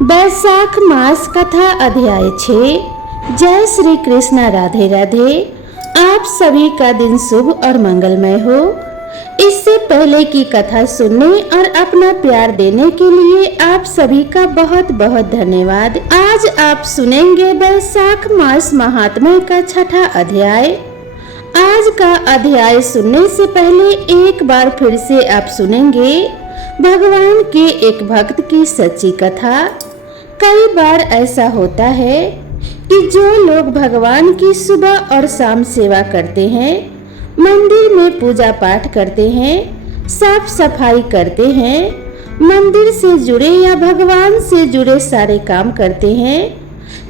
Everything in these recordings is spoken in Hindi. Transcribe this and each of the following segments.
बैसाख मास कथा अध्याय 6। जय श्री कृष्णा। राधे राधे। आप सभी का दिन शुभ और मंगलमय हो। इससे पहले की कथा सुनने और अपना प्यार देने के लिए आप सभी का बहुत बहुत धन्यवाद। आज आप सुनेंगे बैसाख मास महात्म्य का छठा अध्याय। आज का अध्याय सुनने से पहले एक बार फिर से आप सुनेंगे भगवान के एक भक्त की सच्ची कथा। कई बार ऐसा होता है कि जो लोग भगवान की सुबह और शाम सेवा करते हैं, मंदिर में पूजा पाठ करते हैं, साफ सफाई करते हैं, मंदिर से जुड़े या भगवान से जुड़े सारे काम करते हैं,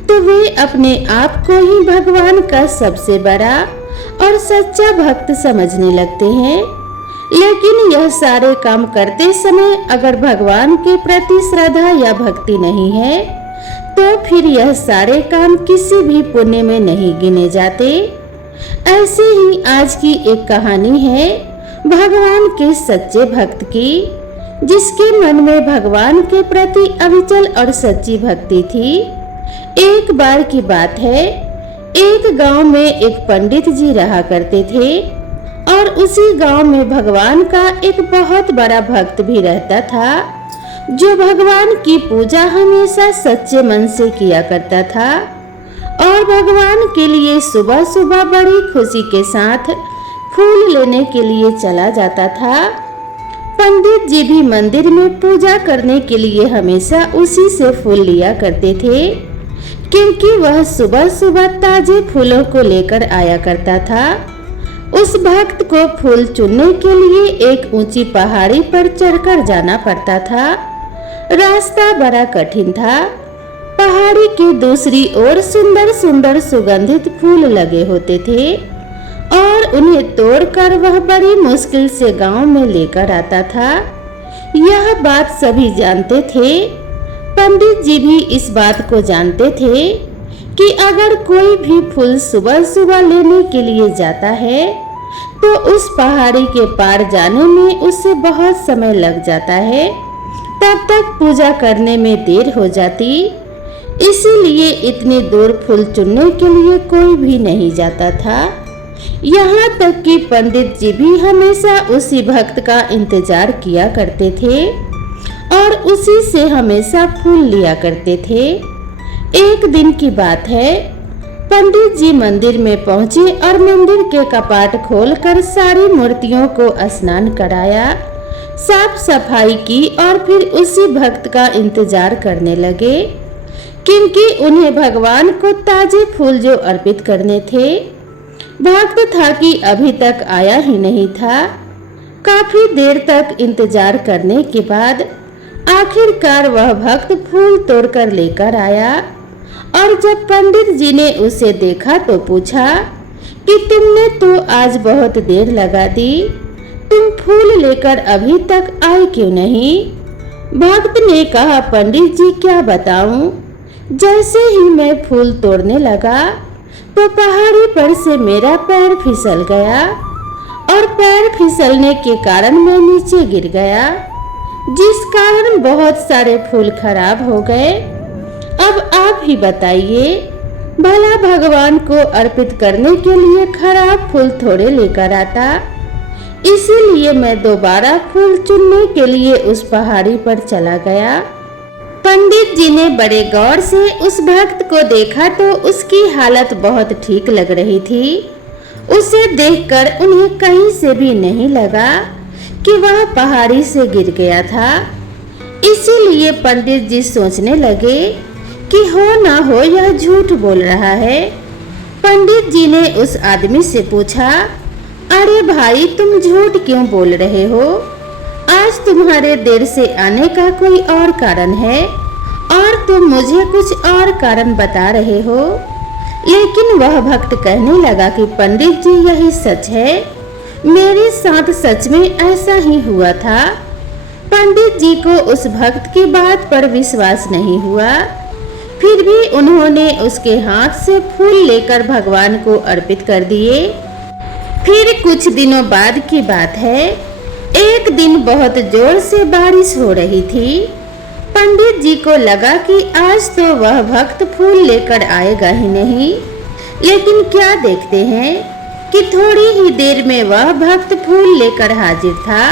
तो वे अपने आप को ही भगवान का सबसे बड़ा और सच्चा भक्त समझने लगते हैं। लेकिन यह सारे काम करते समय अगर भगवान के प्रति श्रद्धा या भक्ति नहीं है, तो फिर यह सारे काम किसी भी पुण्य में नहीं गिने जाते। ऐसे ही आज की एक कहानी है भगवान के सच्चे भक्त की, जिसके मन में भगवान के प्रति अविचल और सच्ची भक्ति थी। एक बार की बात है, एक गांव में एक पंडित जी रहा करते थे और उसी गांव में भगवान का एक बहुत बड़ा भक्त भी रहता था, जो भगवान की पूजा हमेशा सच्चे मन से किया करता था और भगवान के लिए सुबह सुबह बड़ी खुशी के साथ फूल लेने के लिए चला जाता था। पंडित जी भी मंदिर में पूजा करने के लिए हमेशा उसी से फूल लिया करते थे, क्योंकि वह सुबह सुबह ताजे फूलों को लेकर आया करता था। उस भक्त को फूल चुनने के लिए एक ऊंची पहाड़ी पर चढ़कर जाना पड़ता था। रास्ता बड़ा कठिन था। पहाड़ी की दूसरी ओर सुंदर सुंदर सुगंधित फूल लगे होते थे और उन्हें तोड़कर वह बड़ी मुश्किल से गांव में लेकर आता था। यह बात सभी जानते थे। पंडित जी भी इस बात को जानते थे कि अगर कोई भी फूल सुबह सुबह लेने के लिए जाता है तो उस पहाड़ी के पार जाने में उसे बहुत समय लग जाता है, तब तक पूजा करने में देर हो जाती। इसीलिए इतनी दूर फूल चुनने के लिए कोई भी नहीं जाता था। यहाँ तक कि पंडित जी भी हमेशा उसी भक्त का इंतजार किया करते थे और उसी से हमेशा फूल लिया करते थे। एक दिन की बात है, पंडित जी मंदिर में पहुंचे और मंदिर के कपाट खोलकर सारी मूर्तियों को स्नान कराया, साफ सफाई की और फिर उसी भक्त का इंतजार करने लगे, क्योंकि उन्हें भगवान को ताजे फूल जो अर्पित करने थे। भक्त था कि अभी तक आया ही नहीं था। काफी देर तक इंतजार करने के बाद आखिरकार वह भक्त फूल तोड़कर लेकर आया और जब पंडित जी ने उसे देखा तो पूछा कि तुमने तो आज बहुत देर लगा दी, तुम फूल लेकर अभी तक आए क्यों नहीं? भक्त ने कहा, पंडित जी क्या बताऊं, जैसे ही मैं फूल तोड़ने लगा तो पहाड़ी पर से मेरा पैर फिसल गया और पैर फिसलने के कारण मैं नीचे गिर गया, जिस कारण बहुत सारे फूल खराब हो गए। अब आप ही बताइए, भला भगवान को अर्पित करने के लिए खराब फूल थोड़े लेकर आता। इसीलिए मैं दोबारा फूल चुनने के लिए उस पहाड़ी पर चला गया। पंडित जी ने बड़े गौर से उस भक्त को देखा तो उसकी हालत बहुत ठीक लग रही थी। उसे देखकर उन्हें कहीं से भी नहीं लगा कि वह पहाड़ी से गिर गया था। इसीलिए पंडित जी सोचने लगे कि हो ना हो यह झूठ बोल रहा है। पंडित जी ने उस आदमी से पूछा, अरे भाई तुम झूठ क्यों बोल रहे हो? आज तुम्हारे देर से आने का कोई और कारण है और तुम मुझे कुछ और कारण बता रहे हो। लेकिन वह भक्त कहने लगा कि पंडित जी यही सच है, मेरे साथ सच में ऐसा ही हुआ था। पंडित जी को उस भक्त की बात पर विश्वास नहीं हुआ, फिर भी उन्होंने उसके हाथ से फूल लेकर भगवान को अर्पित कर दिए। फिर कुछ दिनों बाद की बात है, एक दिन बहुत जोर से बारिश हो रही थी। पंडित जी को लगा कि आज तो वह भक्त फूल लेकर आएगा ही नहीं, लेकिन क्या देखते हैं कि थोड़ी ही देर में वह भक्त फूल लेकर हाजिर था।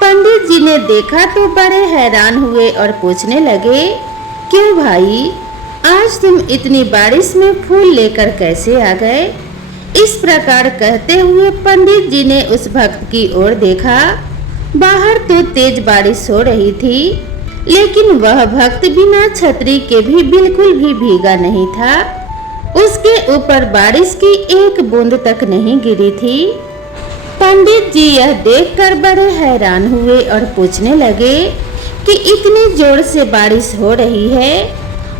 पंडित जी ने देखा तो बड़े हैरान हुए और पूछने लगे, क्यों भाई, आज तुम इतनी बारिश में फूल लेकर कैसे आ गए? इस प्रकार कहते हुए पंडित जी ने उस भक्त की ओर देखा। बाहर तो तेज बारिश हो रही थी, लेकिन वह भक्त बिना छतरी के भी बिल्कुल भी भीगा नहीं था। उसके ऊपर बारिश की एक बूंद तक नहीं गिरी थी। पंडित जी यह देखकर बड़े हैरान हुए और पूछने लगे कि इतनी जोर से बारिश हो रही है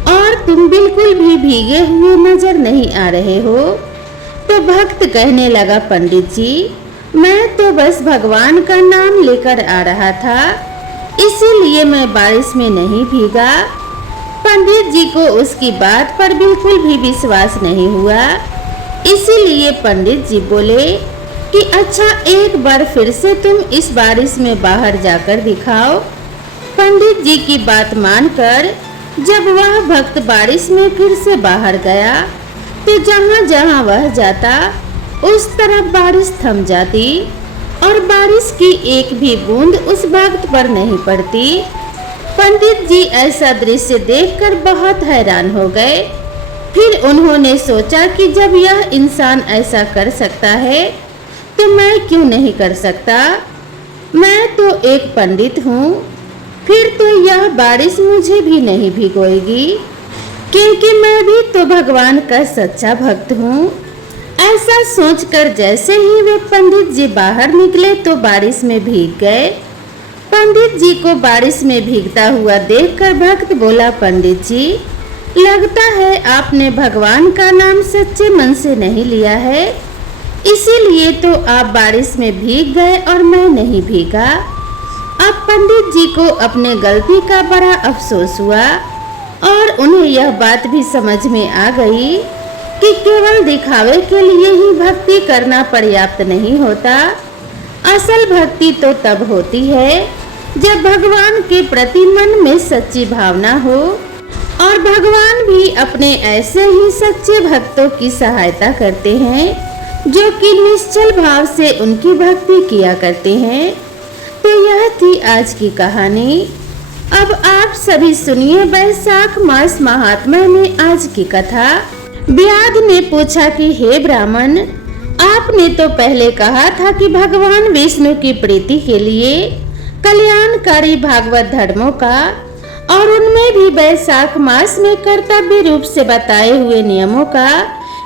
और तुम बिल्कुल भी भीगे हुए नजर नहीं आ रहे हो। तो भक्त कहने लगा, पंडित जी, मैं तो बस भगवान का नाम लेकर आ रहा था, इसीलिए मैं बारिश में नहीं भीगा। पंडित जी को उसकी बात पर बिल्कुल भी विश्वास नहीं हुआ, इसीलिए पंडित जी बोले कि अच्छा, एक बार फिर से तुम इस बारिश में बाहर जाकर दिखाओ। पंडित जी की बात मानकर जब वह भक्त बारिश में फिर से बाहर गया तो जहाँ जहाँ वह जाता उस तरफ बारिश थम जाती और बारिश की एक भी बूंद उस भक्त पर नहीं पड़ती। पंडित जी ऐसा दृश्य देखकर बहुत हैरान हो गए। फिर उन्होंने सोचा कि जब यह इंसान ऐसा कर सकता है तो मैं क्यों नहीं कर सकता? मैं तो एक पंडित हूँ, फिर तो यह बारिश मुझे भी नहीं भिगोएगी, क्योंकि मैं भी तो भगवान का सच्चा भक्त हूँ। ऐसा सोचकर जैसे ही वे पंडित जी बाहर निकले तो बारिश में भीग गए। पंडित जी को बारिश में भीगता हुआ देखकर भक्त बोला, पंडित जी, लगता है आपने भगवान का नाम सच्चे मन से नहीं लिया है, इसीलिए तो आप बारिश में भीग गए और मैं नहीं भीगा। अब पंडित जी को अपने गलती का बड़ा अफसोस हुआ और उन्हें यह बात भी समझ में आ गई कि केवल दिखावे के लिए ही भक्ति करना पर्याप्त नहीं होता। असल भक्ति तो तब होती है जब भगवान के प्रति मन में सच्ची भावना हो और भगवान भी अपने ऐसे ही सच्चे भक्तों की सहायता करते हैं जो कि निश्चल भाव से उनकी भक्ति किया करते हैं। तो यह थी आज की कहानी। अब आप सभी सुनिए वैशाख मास महात्म्य में आज की कथा। व्याध ने पूछा कि हे ब्राह्मण, आपने तो पहले कहा था कि भगवान विष्णु की प्रीति के लिए कल्याणकारी भागवत धर्मों का और उनमें भी वैशाख मास में कर्तव्य रूप से बताए हुए नियमों का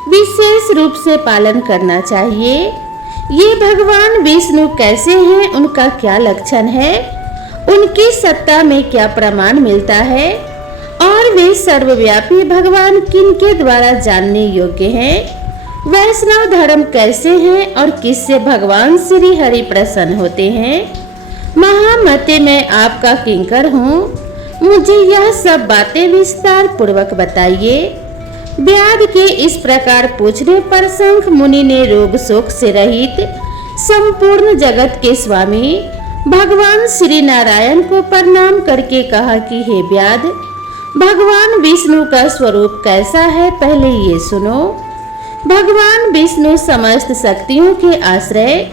विशेष रूप से पालन करना चाहिए। ये भगवान विष्णु कैसे हैं, उनका क्या लक्षण है, उनकी सत्ता में क्या प्रमाण मिलता है और वे सर्वव्यापी भगवान किनके द्वारा जानने योग्य हैं। वैष्णव धर्म कैसे हैं और किससे भगवान श्री हरि प्रसन्न होते हैं। महामते मैं आपका किंकर हूँ, मुझे यह सब बातें विस्तार पूर्वक बताइए। व्याध के इस प्रकार पूछने पर शंख मुनि ने रोग शोक से रहित संपूर्ण जगत के स्वामी भगवान श्री नारायण को प्रणाम करके कहा कि हे व्याध, भगवान विष्णु का स्वरूप कैसा है पहले ये सुनो। भगवान विष्णु समस्त शक्तियों के आश्रय,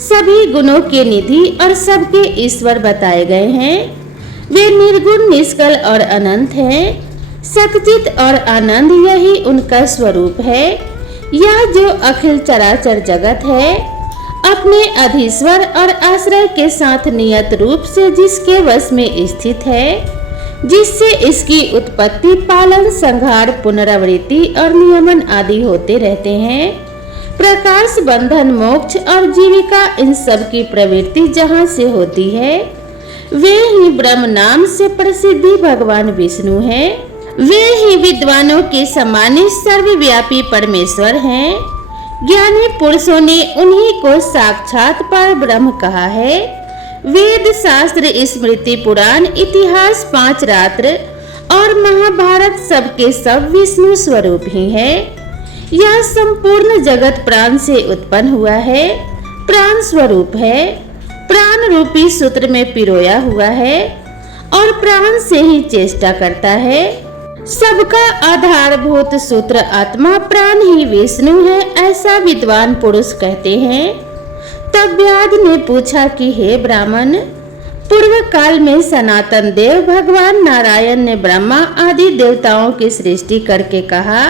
सभी गुणों के निधि और सबके ईश्वर बताए गए हैं। वे निर्गुण, निष्कल और अनंत हैं। सतचित और आनंद यही उनका स्वरूप है। यह जो अखिल चराचर जगत है अपने अधीश्वर और आश्रय के साथ नियत रूप से जिसके वश में स्थित है, जिससे इसकी उत्पत्ति, पालन, संहार, पुनरावृत्ति और नियमन आदि होते रहते हैं। प्रकाश, बंधन, मोक्ष और जीविका, इन सब की प्रवृत्ति जहाँ से होती है वे ही ब्रह्म नाम से प्रसिद्धि भगवान विष्णु हैं। वे ही विद्वानों के सम्मानित सर्वव्यापी परमेश्वर हैं। ज्ञानी पुरुषों ने उन्हीं को साक्षात पर ब्रह्म कहा है। वेद, शास्त्र, स्मृति, पुराण, इतिहास, 5 रात्र और महाभारत सबके सब विष्णु स्वरूप ही है। यह संपूर्ण जगत प्राण से उत्पन्न हुआ है, प्राण स्वरूप है, प्राण रूपी सूत्र में पिरोया हुआ है और प्राण से ही चेष्टा करता है। सबका आधारभूत सूत्र आत्मा प्राण ही विष्णु है, ऐसा विद्वान पुरुष कहते हैं। तब व्याध ने पूछा कि हे ब्राह्मण, पूर्व काल में सनातन देव भगवान नारायण ने ब्रह्मा आदि देवताओं की सृष्टि करके कहा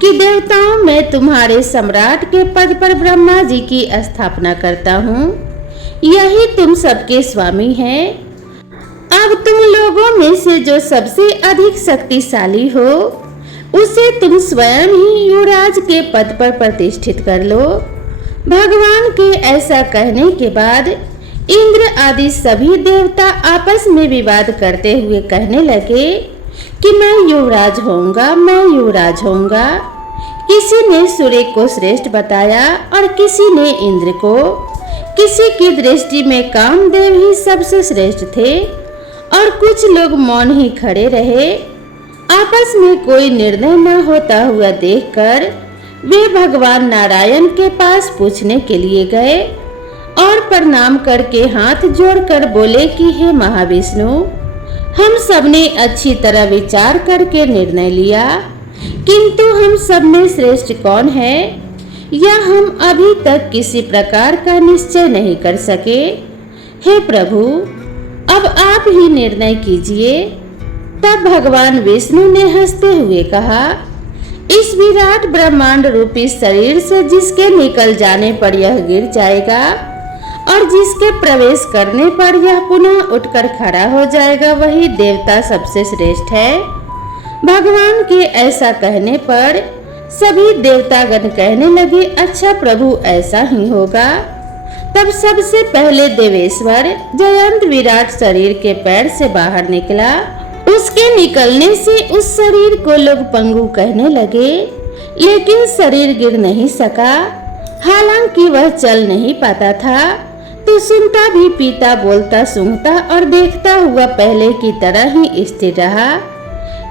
कि देवताओं मैं तुम्हारे सम्राट के पद पर ब्रह्मा जी की स्थापना करता हूँ, यही तुम सबके स्वामी हैं। अब तुम लोगों में से जो सबसे अधिक शक्तिशाली हो उसे तुम स्वयं ही युवराज के पद पर प्रतिष्ठित कर लो। भगवान के ऐसा कहने के बाद इंद्र आदि सभी देवता आपस में विवाद करते हुए कहने लगे कि मैं युवराज होऊंगा, मैं युवराज होऊंगा। किसी ने सूर्य को श्रेष्ठ बताया और किसी ने इंद्र को। किसी की दृष्टि में कामदेव ही सबसे श्रेष्ठ थे और कुछ लोग मौन ही खड़े रहे। आपस में कोई निर्णय न होता हुआ देखकर वे भगवान नारायण के पास पूछने के लिए गए और प्रणाम करके हाथ जोड़कर बोले कि हे महाविष्णु, हम सबने अच्छी तरह विचार करके निर्णय लिया, किंतु हम सब में श्रेष्ठ कौन है यह हम अभी तक किसी प्रकार का निश्चय नहीं कर सके। हे प्रभु, अब आप ही निर्णय कीजिए। तब भगवान विष्णु ने हंसते हुए कहा, इस विराट ब्रह्मांड रूपी शरीर से जिसके निकल जाने पर यह गिर जाएगा और जिसके प्रवेश करने पर यह पुनः उठकर खड़ा हो जाएगा, वही देवता सबसे श्रेष्ठ है। भगवान के ऐसा कहने पर सभी देवतागण कहने लगे, अच्छा प्रभु, ऐसा ही होगा। तब सबसे पहले देवेश्वर जयंत विराट शरीर के पैर से बाहर निकला। उसके निकलने से उस शरीर को लोग पंगु कहने लगे, लेकिन शरीर गिर नहीं सका। हालांकि वह चल नहीं पाता था, तो सुनता भी, पीता, बोलता, सूंघता और देखता हुआ पहले की तरह ही स्थिर रहा।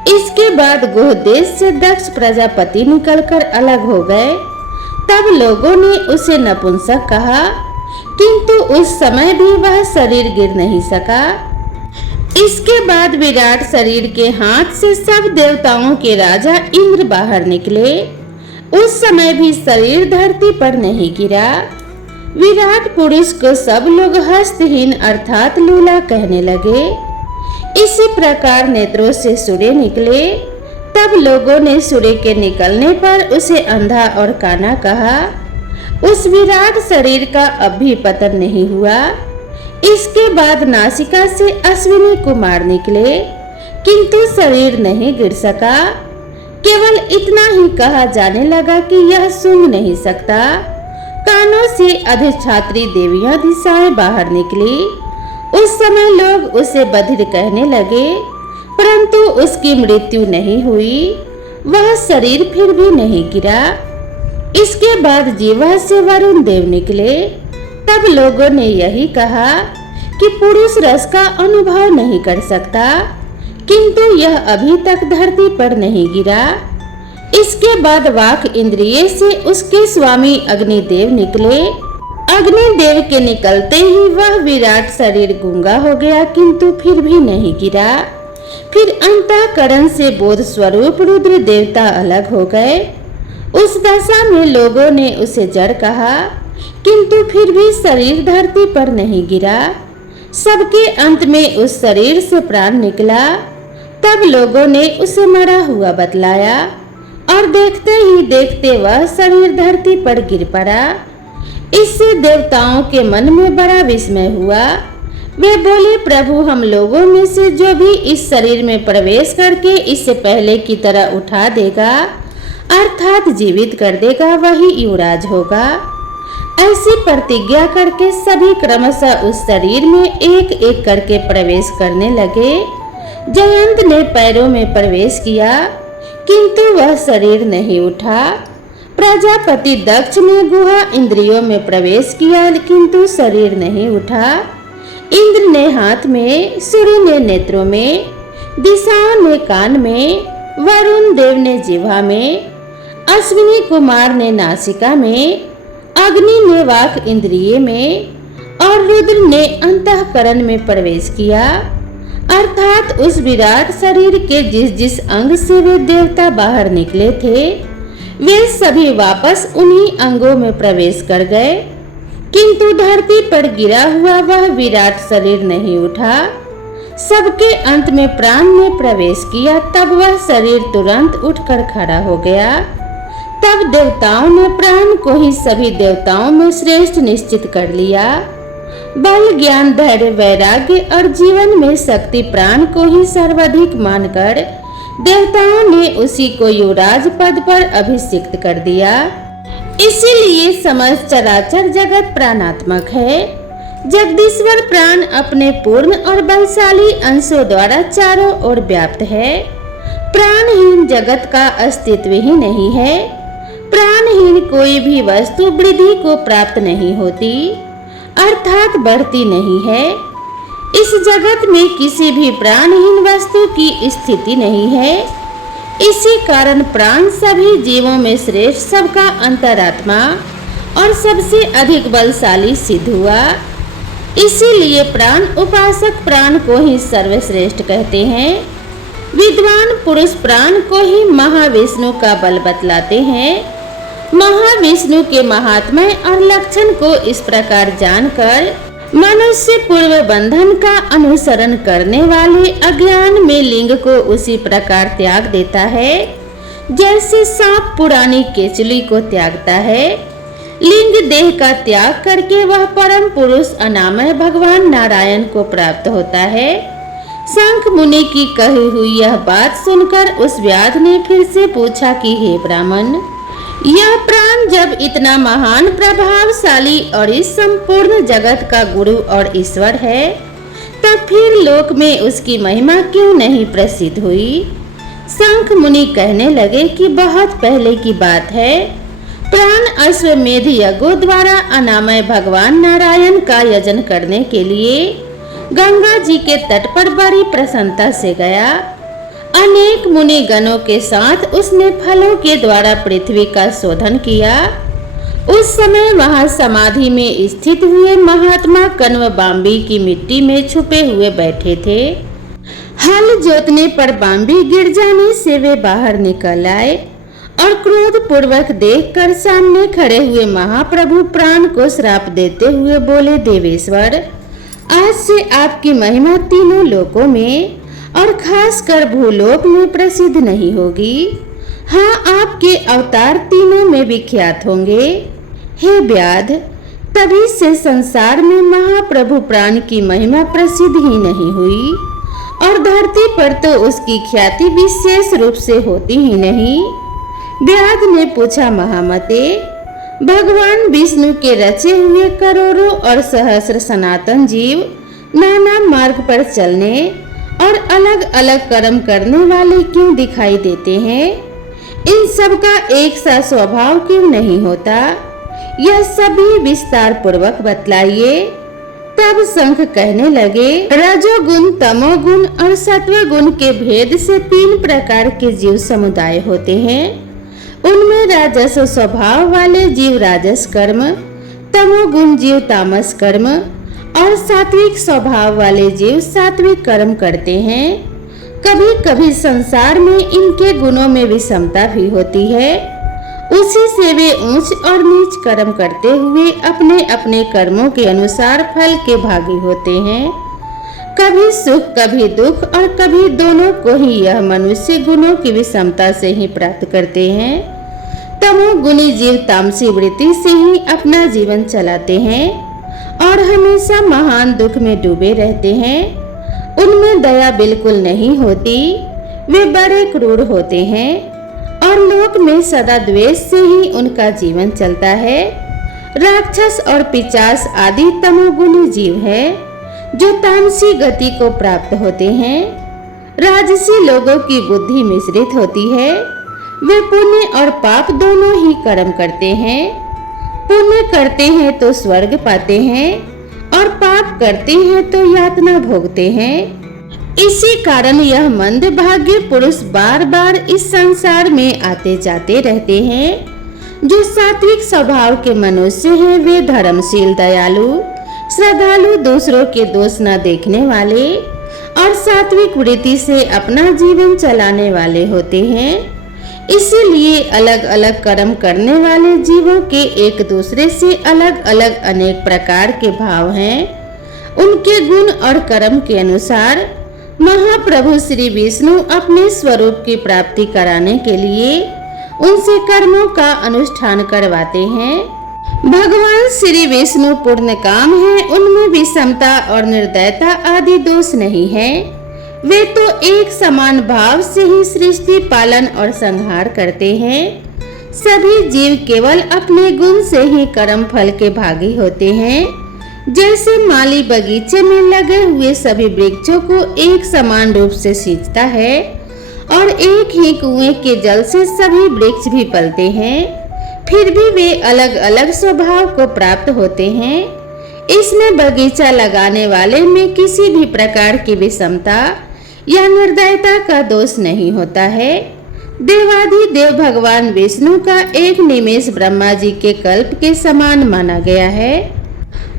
इसके बाद गोह देश से दक्ष प्रजापति निकलकर अलग हो गए। तब लोगों ने उसे नपुंसक कहा, किंतु उस समय भी वह शरीर गिर नहीं सका। इसके बाद विराट शरीर के हाथ से सब देवताओं के राजा इंद्र बाहर निकले। उस समय भी शरीर धरती पर नहीं गिरा। विराट पुरुष को सब लोग हस्तहीन अर्थात लूला कहने लगे। इसी प्रकार नेत्रों से सूर्य निकले। तब लोगों ने सूर्य के निकलने पर उसे अंधा और काना कहा। उस विराट शरीर का अब भी पतन नहीं हुआ। इसके बाद नासिका से अश्विनी कुमार निकले, किंतु शरीर नहीं गिर सका। केवल इतना ही कहा जाने लगा कि यह सूंघ नहीं सकता। कानों से अधिष्ठात्री देवियां दिशाएं बाहर निकली। उस समय लोग उसे बधिर कहने लगे, परंतु उसकी मृत्यु नहीं हुई। वह शरीर फिर भी नहीं गिरा। इसके बाद जीवा से वरुण देव निकले। तब लोगों ने यही कहा कि पुरुष रस का अनुभव नहीं कर सकता, किंतु यह अभी तक धरती पर नहीं गिरा। इसके बाद वाक इंद्रिय से उसके स्वामी अग्निदेव निकले। अग्निदेव के निकलते ही वह विराट शरीर गूंगा हो गया, किंतु फिर भी नहीं गिरा। फिर अंतःकरण से बोध स्वरूप रुद्र देवता अलग हो गए। उस दशा में लोगों ने उसे जड़ कहा, किंतु फिर भी शरीर धरती पर नहीं गिरा। सबके अंत में उस शरीर से प्राण निकला। तब लोगों ने उसे मरा हुआ बतलाया और देखते ही देखते वह शरीर धरती पर गिर पड़ा। इससे देवताओं के मन में बड़ा विस्मय हुआ। वे बोले, प्रभु, हम लोगों में से जो भी इस शरीर में प्रवेश करके इसे पहले की तरह उठा देगा अर्थात जीवित कर देगा, वही युवराज होगा। ऐसी प्रतिज्ञा करके सभी क्रमशः उस शरीर में एक एक करके प्रवेश करने लगे। जयंत ने पैरों में प्रवेश किया, किंतु वह शरीर नहीं उठा। प्रजापति दक्ष ने गुहा इंद्रियों में प्रवेश किया, किंतु शरीर नहीं उठा। इंद्र ने हाथ में, सूर्य ने नेत्रों में, दिशाओं ने कान में, वरुण देव ने जिह्वा में, अश्विनी कुमार ने नासिका में, अग्नि ने वाक इंद्रिय में और रुद्र ने अंतःकरण में प्रवेश किया। अर्थात उस विराट शरीर के जिस जिस अंग से वे देवता बाहर निकले थे, वे सभी वापस उन्हीं अंगों में प्रवेश कर गए, किंतु धरती पर गिरा हुआ वह विराट शरीर नहीं उठा। सबके अंत में प्राण ने प्रवेश किया, तब वह शरीर तुरंत उठकर खड़ा हो गया। तब देवताओं ने प्राण को ही सभी देवताओं में श्रेष्ठ निश्चित कर लिया। बल, ज्ञान, धैर्य, वैराग्य और जीवन में शक्ति प्राण को ही सर्वाधिक मानकर देवताओं ने उसी को युवराज पद पर अभिषिक्त कर दिया। इसीलिए समस्त चराचर जगत प्राणात्मक है। जगदीश्वर प्राण अपने पूर्ण और बलशाली अंशों द्वारा चारों ओर व्याप्त है। प्राणहीन जगत का अस्तित्व ही नहीं है। प्राणहीन कोई भी वस्तु वृद्धि को प्राप्त नहीं होती, अर्थात बढ़ती नहीं है। इस जगत में किसी भी प्राणहीन वस्तु की स्थिति नहीं है। इसी कारण प्राण सभी जीवों में श्रेष्ठ, सबका अंतरात्मा और सबसे अधिक बलशाली सिद्ध हुआ। इसीलिए प्राण उपासक प्राण को ही सर्वश्रेष्ठ कहते हैं। विद्वान पुरुष प्राण को ही महाविष्णु का बल बतलाते हैं। महाविष्णु के महात्म्य और लक्षण को इस प्रकार जानकर मनुष्य पूर्व बंधन का अनुसरण करने वाले अज्ञान में लिंग को उसी प्रकार त्याग देता है, जैसे सांप पुरानी केचुली को त्यागता है। लिंग देह का त्याग करके वह परम पुरुष अनामय भगवान नारायण को प्राप्त होता है। शंख मुनि की कही हुई यह बात सुनकर उस व्याध ने फिर से पूछा कि हे ब्राह्मण, यह प्राण जब इतना महान, प्रभावशाली और इस संपूर्ण जगत का गुरु और ईश्वर है, तब फिर लोक में उसकी महिमा क्यों नहीं प्रसिद्ध हुई? शंख मुनि कहने लगे कि बहुत पहले की बात है। प्राण अश्वमेध यज्ञों द्वारा अनामय भगवान नारायण का यजन करने के लिए गंगा जी के तट पर बड़ी प्रसन्नता से गया। अनेक मुनि गणों के साथ उसने फलों के द्वारा पृथ्वी का शोधन किया। उस समय वहां समाधि में स्थित हुए महात्मा कण्व बाम्बी की मिट्टी में छुपे हुए बैठे थे। हल जोतने पर बाम्बी गिर जाने से वे बाहर निकल आए और क्रोध पूर्वक देखकर सामने खड़े हुए महाप्रभु प्राण को श्राप देते हुए बोले, देवेश्वर, आज से आपकी महिमा तीनों लोकों में और खासकर भूलोक में प्रसिद्ध नहीं होगी। हाँ, आपके अवतार तीनों में विख्यात होंगे। हे व्याध, तभी से संसार में महाप्रभु प्राण की महिमा प्रसिद्ध ही नहीं हुई और धरती पर तो उसकी ख्याति विशेष रूप से होती ही नहीं। व्याध ने पूछा, महामते, भगवान विष्णु के रचे हुए करोड़ों और सहस्र सनातन जीव नाना मार्ग पर चलने और अलग अलग कर्म करने वाले क्यों दिखाई देते हैं? इन सब का एक सा स्वभाव क्यों नहीं होता? यह सभी विस्तार पूर्वक बतलाइए। तब शंख कहने लगे, रजोगुण, तमोगुण और सत्वगुण के भेद से 3 प्रकार के जीव समुदाय होते हैं। उनमें राजस स्वभाव वाले जीव राजस कर्म, तमोगुण जीव तामस कर्म और सात्विक स्वभाव वाले जीव सात्विक कर्म करते हैं। कभी कभी संसार में इनके गुणों में विषमता भी होती है। उसी से वे ऊंच और नीच कर्म करते हुए अपने अपने कर्मों के अनुसार फल के भागी होते हैं। कभी सुख, कभी दुख और कभी दोनों को ही यह मनुष्य गुणों की विषमता से ही प्राप्त करते हैं। तमोगुणी जीव तामसी वृत्ति से ही अपना जीवन चलाते हैं और हमेशा महान दुख में डूबे रहते हैं। उनमें दया बिल्कुल नहीं होती, वे बड़े क्रूर होते हैं और लोक में सदा द्वेष से ही उनका जीवन चलता है। राक्षस और पिशाच आदि तमोगुणी जीव है जो तामसी गति को प्राप्त होते हैं। राजसी लोगों की बुद्धि मिश्रित होती है। वे पुण्य और पाप दोनों ही कर्म करते हैं। पुण्य करते हैं तो स्वर्ग पाते हैं और पाप करते हैं तो यातना भोगते हैं। इसी कारण यह मंद भाग्य पुरुष बार बार इस संसार में आते जाते रहते हैं। जो सात्विक स्वभाव के मनुष्य हैं, वे धर्मशील, दयालु, श्रद्धालु, दूसरों के दोष न देखने वाले और सात्विक वृत्ति से अपना जीवन चलाने वाले होते हैं। इसीलिए अलग अलग कर्म करने वाले जीवों के एक दूसरे से अलग अलग अनेक प्रकार के भाव हैं। उनके गुण और कर्म के अनुसार महाप्रभु श्री विष्णु अपने स्वरूप की प्राप्ति कराने के लिए उनसे कर्मों का अनुष्ठान करवाते हैं। भगवान श्री विष्णु पूर्ण काम है, उनमें विषमता और निर्दयता आदि दोष नहीं है। वे तो एक समान भाव से ही सृष्टि पालन और संहार करते हैं। सभी जीव केवल अपने गुण से ही कर्म फल के भागी होते हैं। जैसे माली बगीचे में लगे हुए सभी वृक्षों को एक समान रूप से सींचता है और एक ही कुएं के जल से सभी वृक्ष भी पलते हैं, फिर भी वे अलग अलग स्वभाव को प्राप्त होते हैं। इसमें बगीचा लगाने वाले में किसी भी प्रकार की विषमता या निर्दयता का दोष नहीं होता है। देवाधिदेव भगवान विष्णु का एक निमेष ब्रह्मा जी के कल्प के समान माना गया है।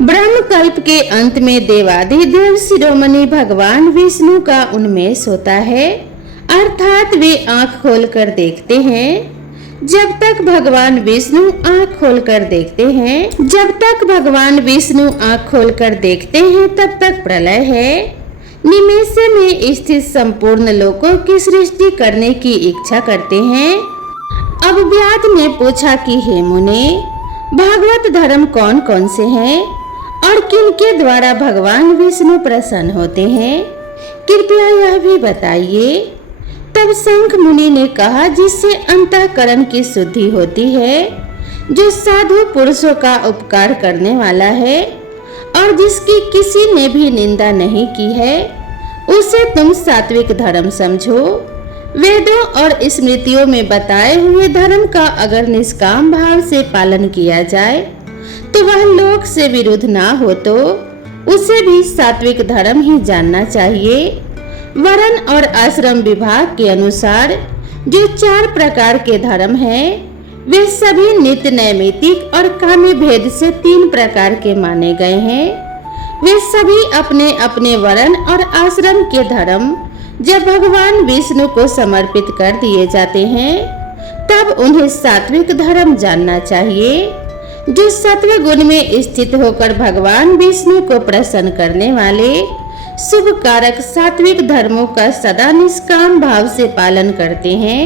ब्रह्म कल्प के अंत में देवाधिदेव शिरोमणि भगवान विष्णु का उन्मेष होता है, अर्थात वे आंख खोलकर देखते हैं। जब तक भगवान विष्णु आंख खोलकर देखते हैं तब तक प्रलय है। निमेष में स्थित संपूर्ण लोकों की सृष्टि करने की इच्छा करते हैं। अब व्याध ने पूछा कि हे मुने, भागवत धर्म कौन कौन से हैं और किनके द्वारा भगवान विष्णु प्रसन्न होते हैं, कृपया यह भी बताइए। तब शंख मुनि ने कहा, जिससे अंतःकरण की शुद्धि होती है, जो साधु पुरुषों का उपकार करने वाला है और जिसकी किसी ने भी निंदा नहीं की है, उसे तुम सात्विक धर्म समझो। वेदों और स्मृतियों में बताए हुए धर्म का अगर निष्काम भाव से पालन किया जाए तो वह लोक से विरुद्ध ना हो, तो उसे भी सात्विक धर्म ही जानना चाहिए। वर्ण और आश्रम विभाग के अनुसार जो 4 प्रकार के धर्म हैं, वे सभी नित्य नैमित्तिक और काम्य भेद से 3 प्रकार के माने गए हैं। वे सभी अपने अपने वर्ण और आश्रम के धर्म जब भगवान विष्णु को समर्पित कर दिए जाते हैं, तब उन्हें सात्विक धर्म जानना चाहिए, जो सत्व गुण में स्थित होकर भगवान विष्णु को प्रसन्न करने वाले शुभ कारक सात्विक धर्मों का सदा निष्काम भाव से पालन करते हैं।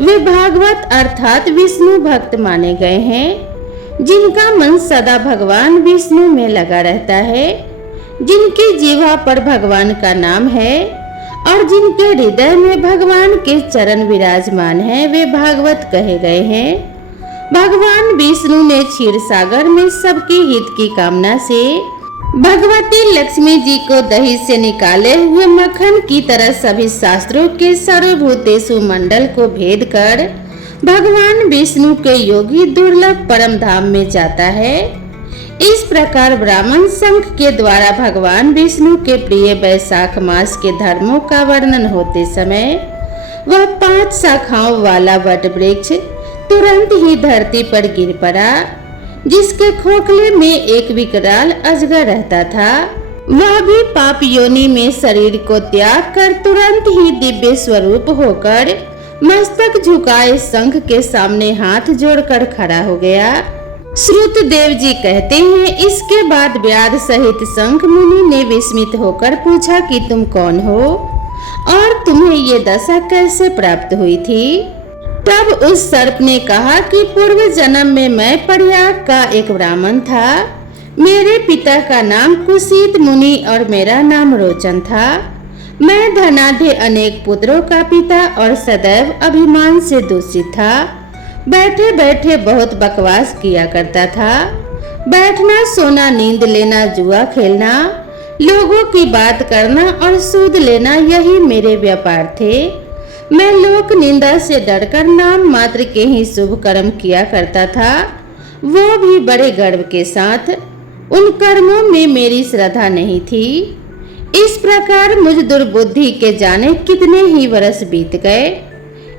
वे भागवत अर्थात विष्णु भक्त माने गए हैं, जिनका मन सदा भगवान विष्णु में लगा रहता है, जिनकी जीवा पर भगवान का नाम है और जिनके हृदय में भगवान के चरण विराजमान हैं, वे भागवत कहे गए हैं। भगवान विष्णु ने क्षीर सागर में सबके हित की कामना से भगवती लक्ष्मी जी को दही से निकाले हुए मक्खन की तरह सभी शास्त्रों के सर्वभूतेषु मंडल को भेद कर भगवान विष्णु के योगी दुर्लभ परम धाम में जाता है। इस प्रकार ब्राह्मण शंख के द्वारा भगवान विष्णु के प्रिय वैशाख मास के धर्मों का वर्णन होते समय वह 5 शाखाओं वाला वट वृक्ष तुरंत ही धरती पर गिर पड़ा, जिसके खोखले में एक विकराल अजगर रहता था। वह भी पाप योनि में शरीर को त्याग कर तुरंत ही दिव्य स्वरूप होकर मस्तक झुकाए शंख के सामने हाथ जोड़कर खड़ा हो गया। श्रुत देव जी कहते हैं, इसके बाद व्याध सहित शंख मुनि ने विस्मित होकर पूछा कि तुम कौन हो और तुम्हें ये दशा कैसे प्राप्त हुई थी। तब उस सर्प ने कहा कि पूर्व जन्म में मैं प्रयाग का एक ब्राह्मण था। मेरे पिता का नाम कुशीत मुनि और मेरा नाम रोचन था। मैं धनाढ्य अनेक पुत्रों का पिता और सदैव अभिमान से दूषित था। बैठे बैठे बहुत बकवास किया करता था। बैठना, सोना, नींद लेना, जुआ खेलना, लोगों की बात करना और सूद लेना, यही मेरे व्यापार थे। मैं लोक निंदा से डरकर नाम मात्र के ही शुभ कर्म किया करता था, वो भी बड़े गर्व के साथ। उन कर्मों में मेरी श्रद्धा नहीं थी। इस प्रकार मुझ दुर्बुद्धि के जाने कितने ही वर्ष बीत गए।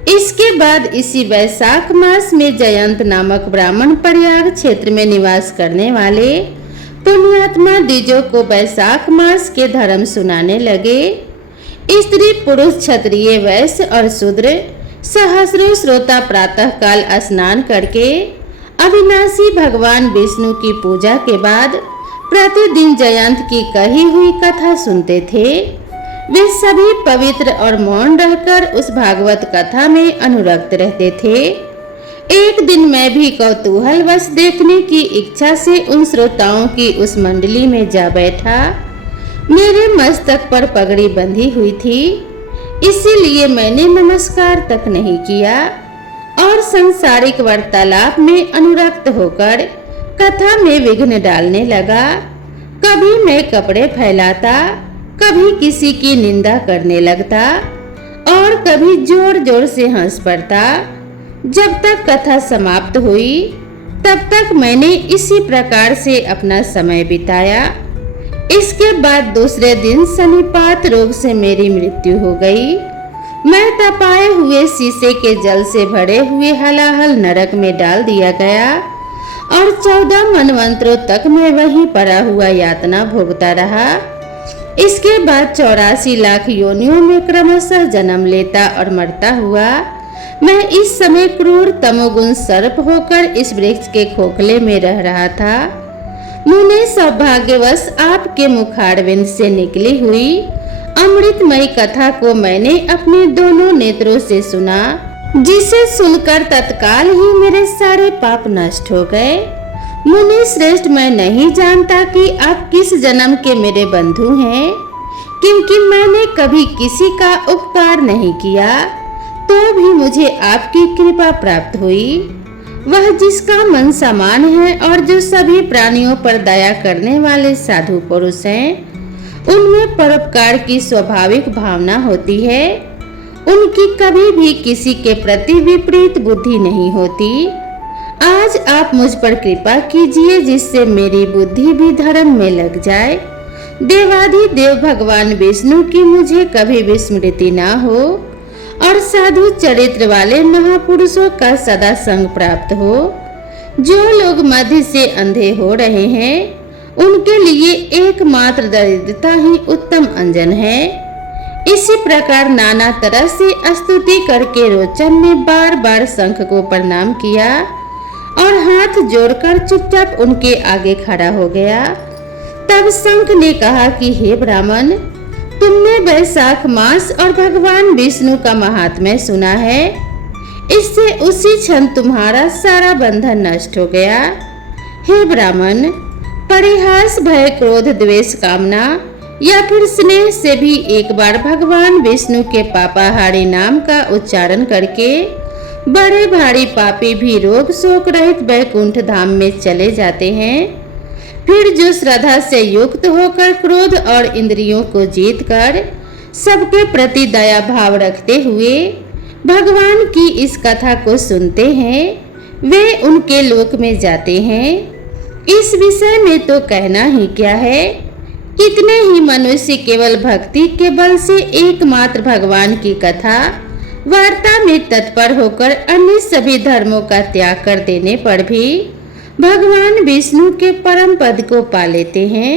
इसके बाद इसी वैशाख मास में जयंत नामक ब्राह्मण प्रयाग क्षेत्र में निवास करने वाले पुण्यात्मा द्विजों को वैशाख मास के धर्म सुनाने लगे। स्त्री पुरुष क्षत्रिय वैश्य और शूद्र सहस्रों श्रोता प्रातः काल स्नान करके अविनाशी भगवान विष्णु की पूजा के बाद प्रतिदिन जयंत की कही हुई कथा सुनते थे। वे सभी पवित्र और मौन रहकर उस भागवत कथा में अनुरक्त रहते थे। एक दिन मैं भी कौतूहलवश देखने की इच्छा से उन श्रोताओं की उस मंडली में जा बैठा। मेरे मस्तक पर पगड़ी बंधी हुई थी, इसीलिए मैंने नमस्कार तक नहीं किया और सांसारिक वार्तालाप में अनुरक्त होकर कथा में विघ्न डालने लगा। कभी मैं कपड़े फैलाता, कभी किसी की निंदा करने लगता और कभी जोर जोर से हंस पड़ता। जब तक कथा समाप्त हुई तब तक मैंने इसी प्रकार से अपना समय बिताया। इसके बाद दूसरे दिन सन्निपात रोग से मेरी मृत्यु हो गई। मैं तपाए हुए शीशे के जल से भरे हुए हलाहल नरक में डाल दिया गया और 14 मनवंतरों तक मैं वहीं पड़ा हुआ यातना भोगता रहा। इसके बाद 84 लाख योनियों में क्रमशः जन्म लेता और मरता हुआ मैं इस समय क्रूर तमोगुण सर्प होकर इस वृक्ष के खोखले में रह रहा था। मुने सौभाग्यवश आपके मुखारविंद से निकली हुई अमृतमयी कथा को मैंने अपने दोनों नेत्रों से सुना, जिसे सुनकर तत्काल ही मेरे सारे पाप नष्ट हो गए। मुनि श्रेष्ठ, मैं नहीं जानता कि आप किस जन्म के मेरे बंधु हैं, क्योंकि मैंने कभी किसी का उपकार नहीं किया, तो भी मुझे आपकी कृपा प्राप्त हुई। वह जिसका मन समान है और जो सभी प्राणियों पर दया करने वाले साधु पुरुष हैं, उनमें परोपकार की स्वाभाविक भावना होती है। उनकी कभी भी किसी के प्रति विपरीत बुद्धि नहीं होती। आज आप मुझ पर कृपा कीजिए, जिससे मेरी बुद्धि भी धर्म में लग जाए। देवाधिदेव भगवान विष्णु की मुझे कभी विस्मृति ना हो और साधु चरित्र वाले महापुरुषों का सदा संग प्राप्त हो। जो लोग मध्य से अंधे हो रहे हैं, उनके लिए एकमात्र दरिद्रता ही उत्तम अंजन है। इसी प्रकार नाना तरह से स्तुति करके रोचन ने बार बार शंख को प्रणाम किया और हाथ जोड़कर चुपचाप उनके आगे खड़ा हो गया। तब शंख ने कहा कि हे ब्राह्मण, तुमने वैशाख मास और भगवान विष्णु का महात्म्य सुना है। इससे उसी क्षण तुम्हारा सारा बंधन नष्ट हो गया। हे ब्राह्मण, परिहास, भय, क्रोध, द्वेष, कामना या फिर स्नेह से भी एक बार भगवान विष्णु के पापाहारी नाम का उच्चारण करके बड़े भारी पापी भी रोग शोक रहित वैकुंठ धाम में चले जाते हैं। फिर जो श्रद्धा से युक्त होकर क्रोध और इंद्रियों को जीतकर सबके प्रति दया भाव रखते हुए भगवान की इस कथा को सुनते हैं, वे उनके लोक में जाते हैं। इस विषय में तो कहना ही क्या है। कितने ही मनुष्य केवल भक्ति के बल से एकमात्र भगवान की कथा वार्ता में तत्पर होकर अन्य सभी धर्मों का त्याग कर देने पर भी भगवान विष्णु के परम पद को पा लेते हैं।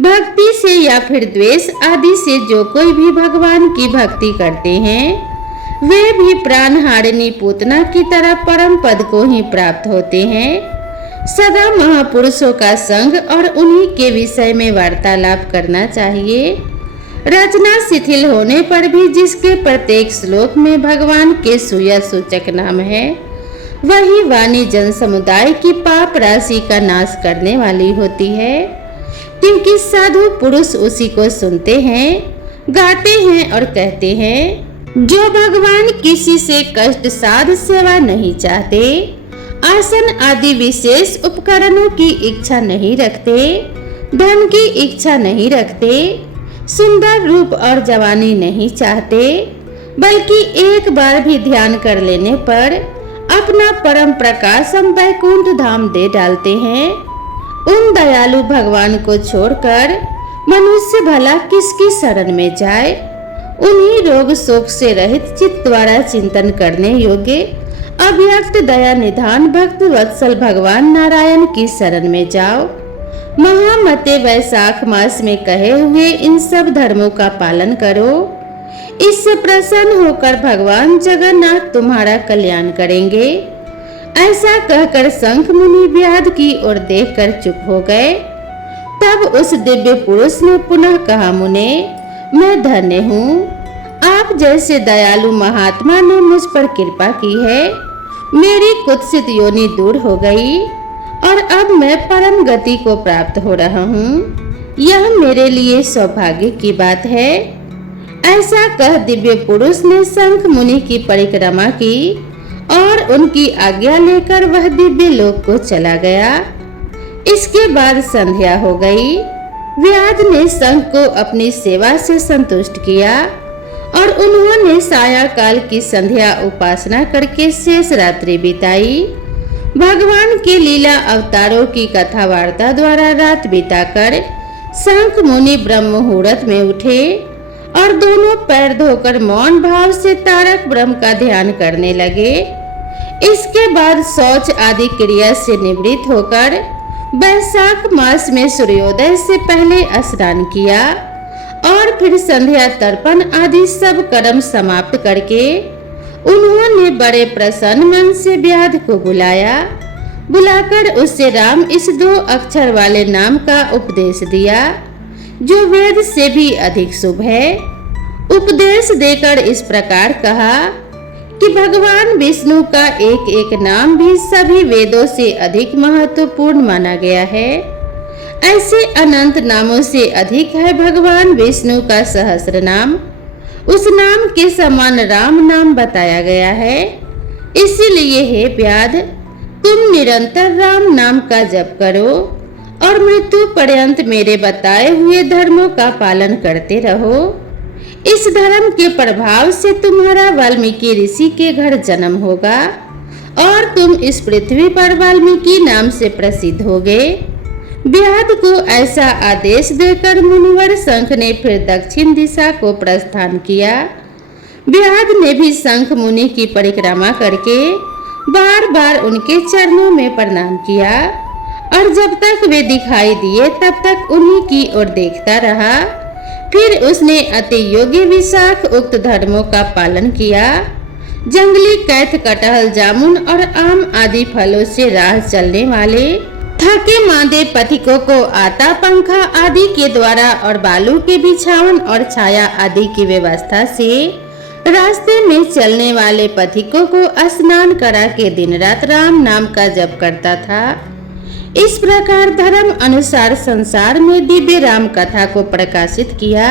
भक्ति से या फिर द्वेष आदि से जो कोई भी भगवान की भक्ति करते हैं, वे भी प्राणहारिणी पूतना की तरह परम पद को ही प्राप्त होते हैं। सदा महापुरुषों का संग और उन्हीं के विषय में वार्तालाप करना चाहिए। रचना शिथिल होने पर भी जिसके प्रत्येक श्लोक में भगवान के सुया सूचक नाम है, वही वाणी जन समुदाय की पाप राशि का नाश करने वाली होती है। क्योंकि साधु पुरुष उसी को सुनते हैं, गाते हैं और कहते हैं। जो भगवान किसी से कष्ट साध सेवा नहीं चाहते, आसन आदि विशेष उपकरणों की इच्छा नहीं रखते, धन की इच्छा नहीं रखते, सुंदर रूप और जवानी नहीं चाहते, बल्कि एक बार भी ध्यान कर लेने पर अपना परम प्रकाश हम वैकुंठ धाम दे डालते हैं, उन दयालु भगवान को छोड़कर मनुष्य भला किसकी शरण में जाए। उन्हीं रोग शोक से रहित चित्त द्वारा चिंतन करने योग्य अव्यक्त दया निधान भक्त वत्सल भगवान नारायण की शरण में जाओ। महामते वैशाख मास में कहे हुए इन सब धर्मों का पालन करो। इससे प्रसन्न होकर भगवान जगन्नाथ तुम्हारा कल्याण करेंगे। ऐसा कहकर शंख मुनि व्याध की ओर देखकर चुप हो गए। तब उस दिव्य पुरुष ने पुनः कहा, मुने, मैं धन्य हूँ, आप जैसे दयालु महात्मा ने मुझ पर कृपा की है। मेरी कुत्सित योनि दूर हो गई और अब मैं परम गति को प्राप्त हो रहा हूँ। यह मेरे लिए सौभाग्य की बात है। ऐसा कह दिव्य पुरुष ने शंख मुनि की परिक्रमा की और उनकी आज्ञा लेकर वह दिव्य लोक को चला गया। इसके बाद संध्या हो गई। व्याध ने शंख को अपनी सेवा से संतुष्ट किया और उन्होंने सायंकाल की संध्या उपासना करके शेष रात्रि बिताई। भगवान के लीला अवतारों की कथा वार्ता द्वारा रात बिताकर शंख मुनि ब्रह्म मुहूर्त में उठे और दोनों पैर धोकर मौन भाव से तारक ब्रह्म का ध्यान करने लगे। इसके बाद शौच आदि क्रिया से निवृत्त होकर वैशाख मास में सूर्योदय से पहले स्नान किया और फिर संध्या तर्पण आदि सब कर्म समाप्त करके उन्होंने बड़े प्रसन्न मन से व्याध को बुलाकर उससे राम इस 2 अक्षर वाले नाम का उपदेश दिया, जो वेद से भी अधिक शुभ है। उपदेश देकर इस प्रकार कहा कि भगवान विष्णु का एक एक नाम भी सभी वेदों से अधिक महत्वपूर्ण माना गया है। ऐसे अनंत नामों से अधिक है भगवान विष्णु का सहस्र नाम। उस नाम के समान राम नाम बताया गया है। इसीलिए हे व्याध, तुम निरंतर राम नाम का जप करो और मृत्यु पर्यंत मेरे बताए हुए धर्मों का पालन करते रहो। इस धर्म के प्रभाव से तुम्हारा वाल्मीकि ऋषि के घर जन्म होगा और तुम इस पृथ्वी पर वाल्मीकि नाम से प्रसिद्ध होगे। व्याध को ऐसा आदेश देकर मुनिवर शंख ने फिर दक्षिण दिशा को प्रस्थान किया। व्याध ने भी शंख मुनि की परिक्रमा करके बार बार उनके चरणों में प्रणाम किया और जब तक वे दिखाई दिए तब तक उन्हीं की ओर देखता रहा। फिर उसने अति योग्य विशाख उक्त धर्मों का पालन किया। जंगली कैथ, कटहल, जामुन और आम आदि फलों से राह चलने वाले थके मांदे पथिकों को आता पंखा आदि के द्वारा और बालू के बिछावन और छाया आदि की व्यवस्था से रास्ते में चलने वाले पथिकों को स्नान करा के दिन रात राम नाम का जप करता था। इस प्रकार धर्म अनुसार संसार में दिव्य राम कथा को प्रकाशित किया,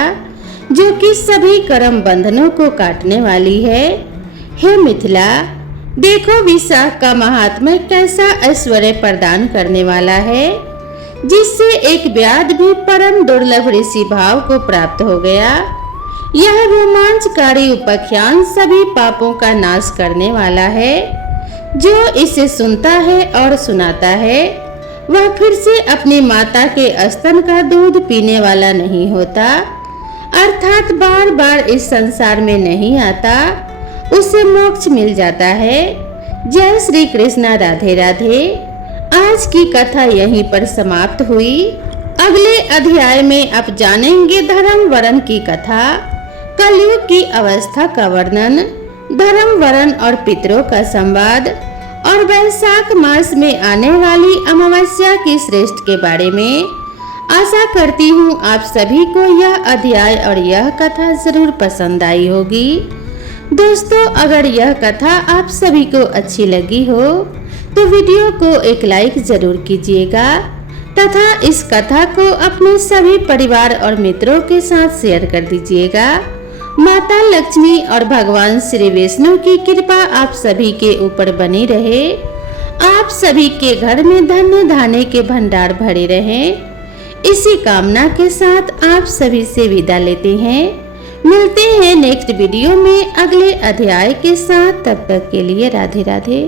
जो कि सभी कर्म बंधनों को काटने वाली है। हे मिथिला, देखो विशाख का महात्मा कैसा ऐश्वर्य प्रदान करने वाला है, जिससे एक व्याध भी परम दुर्लभ ऋषि भाव को प्राप्त हो गया। यह रोमांचकारी उपाख्यान सभी पापों का नाश करने वाला है। जो इसे सुनता है और सुनाता है वह फिर से अपनी माता के स्तन का दूध पीने वाला नहीं होता, अर्थात बार बार इस संसार में नहीं आता, उसे मोक्ष मिल जाता है। जय श्री कृष्णा, राधे राधे। आज की कथा यहीं पर समाप्त हुई। अगले अध्याय में आप जानेंगे धर्म वरण की कथा, कलयुग की अवस्था का वर्णन, धर्म वरण और पितरों का संवाद और वैशाख मास में आने वाली अमावस्या की श्रेष्ठ के बारे में। आशा करती हूँ आप सभी को यह अध्याय और यह कथा जरूर पसंद आई होगी। दोस्तों, अगर यह कथा आप सभी को अच्छी लगी हो तो वीडियो को एक लाइक जरूर कीजिएगा तथा इस कथा को अपने सभी परिवार और मित्रों के साथ शेयर कर दीजिएगा। माता लक्ष्मी और भगवान श्री विष्णु की कृपा आप सभी के ऊपर बनी रहे। आप सभी के घर में धन्य धान्य के भंडार भरे रहें। इसी कामना के साथ आप सभी से विदा लेते हैं। मिलते हैं नेक्स्ट वीडियो में अगले अध्याय के साथ। तब तक के लिए राधे राधे।